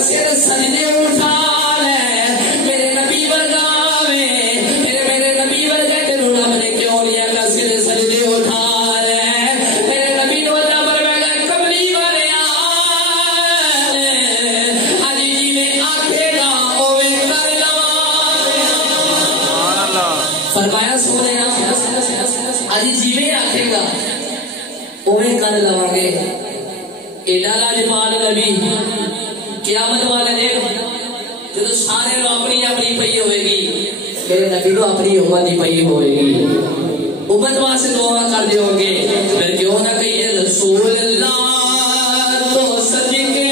سر سجدے اٹھا لے میرے نبی ورگاوے میرے نبی ورگے تینوں رب نے کیوں لیا کا سر سجدے اٹھا لے میرے نبی نو اللہ فرمایا کملی والے آج جی میں آکھے گا اوے کر لواں فرمایا سونے آج جی میں آکھے گا اوے کر لواں گے ایڈا لاجپال نبی قیامت والے دن جدو سارے لوگ اپنی اپنی پئی ہوئے گی میرے نبی کو اپنی امت کی پئی ہوئے گی امت واسطے دعا کر دے ہوں گے پھر کیوں نہ کہیے رسول اللہ تو صدقے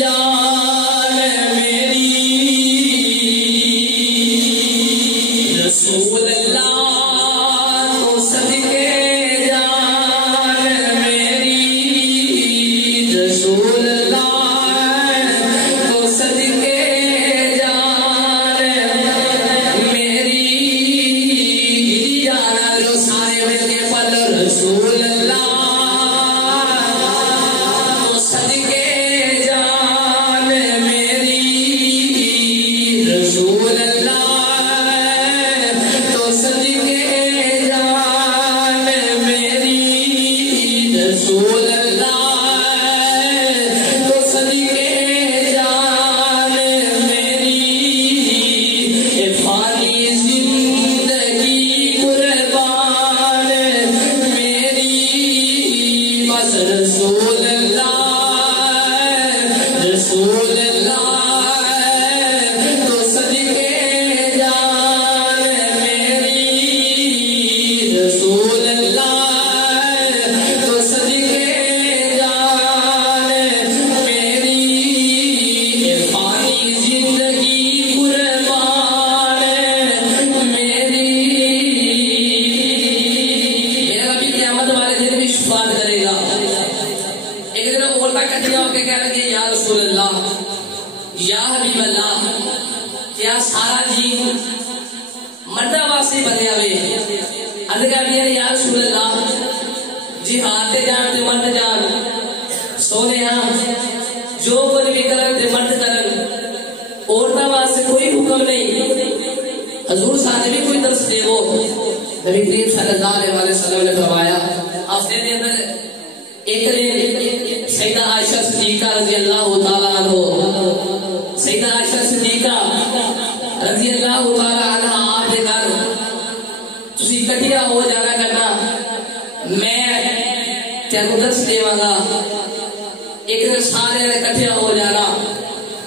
جان میری رسول اللہ تو صدقے جان میری رسول اللہ تو صدقے جان میری جانا جو سارے مل کے پل رسول اللہ تو صدقے جان میری رسول اللہ تو صدقے جان میری رسول اللہ تو صدقے جان میری اے فانی زندگی قربان میری بس رسول اللہ رسول اللہ تو صدقے جان میری رسول اللہ تو صدقے جان میری اے فانی زندگی قربان میری میرا نبی قیامت والے دن بھی شفاعت کرے گا ایک دن عورتیں کٹھیاں ہو کے کہہ رہے یا رسول اللہ یا حبیب اللہ کیا سارا جین مردہ واسطے بنیا ہوئے عرض کر دیا یا رسول اللہ جہاد تے جان تے مرد جان سونے جو کچھ بھی کرن تے مرد کرن عورتوں واسطے کوئی حکم نہیں حضور صاحب نے بھی کوئی درس دے وہ نبی کریم صلی اللہ علیہ وسلم نے فرمایا ہفتے دے اندر ایک دن سیدہ عائشہ صدیقہ رضی اللہ تعالیٰ عنہ سیدہ عائشہ صدیقہ رضی اللہ تعالیٰ عنہ آپ دے گھر تسی کٹھیا ہو جانا کرنا میں تینوں درس دیواں گا ایک دن سارے نے کٹھیا ہو جانا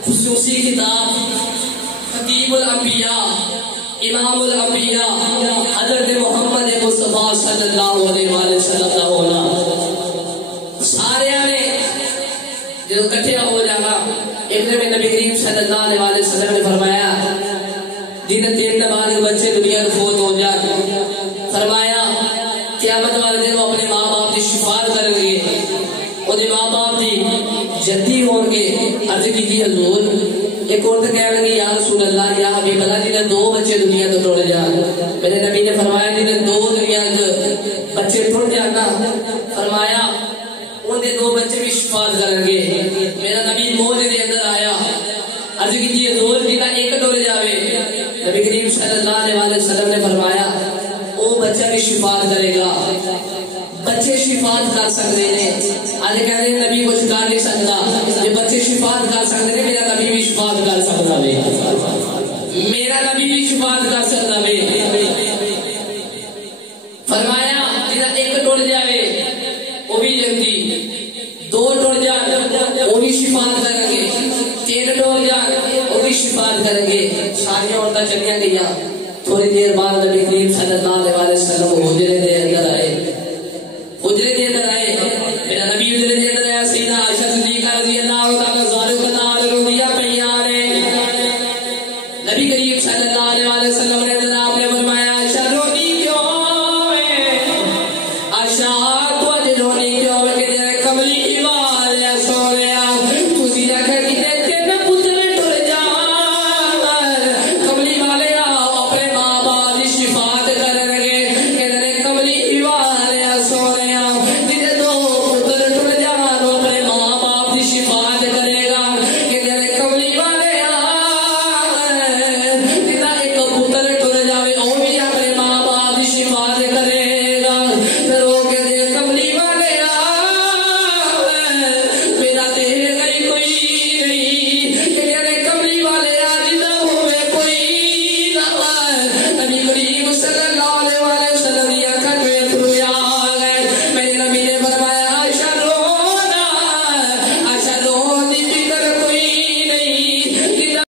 خصوصی کتاب خطیب الانبیاء امام الانبیاء حضرت محمد مصطفیٰ صلی اللہ علیہ وسلم کا ہونا سارے نے جو کٹھیا ہو جانا ایک دن میں نبی کریم صلی اللہ علیہ وسلم نے فرمایا جن 3 نابالغ بچے دنیا میں فوت ہو جائے فرمایا قیامت والے دن وہ اپنے ماں باپ کی شفاعت کریں گے اور ماں باپ کی جدی ہون گے عرض کی حضور ایک عورت کہنے لگی یا رسول اللہ یا حبیب اللہ جنہیں 2 بچے دنیا تو ٹوٹ جائیں میرے نبی نے فرمایا جنہیں 2 دنیا کے بچے ٹوٹ جانا فرمایا انہیں 2 بچے بھی شفاعت کریں گے میرا نبی موجے دے اندر آیا عرض کی حضور جنہیں ایک ٹوٹ جاوے نبی کریم صلی اللہ علیہ وسلم نے فرمایا وہ بچہ بھی شفاعت کرے گا بچے شفاعت کر سکتے ہیں آج کہہ رہے ہیں نبی کچھ کر نہیں سکتا یہ بچے شفاعت کر سکتے ہیں میرا نبی بھی شفاعت کر سکتا ہے میرا نبی بھی شفاعت کر سکتا ہے فرمایا جنہیں ایک ٹوٹ جائے وہ بھی جنتی 2 ٹوٹ جائے وہ بھی شفاعت کریں گے 3 ٹوٹ جائے وہ بھی شفاعت کریں گے ساری عورتیں چلیاں گئی تھوڑی دیر بعد نبی کریم صلی اللہ علیہ وسلم حجرے دے اندر آئے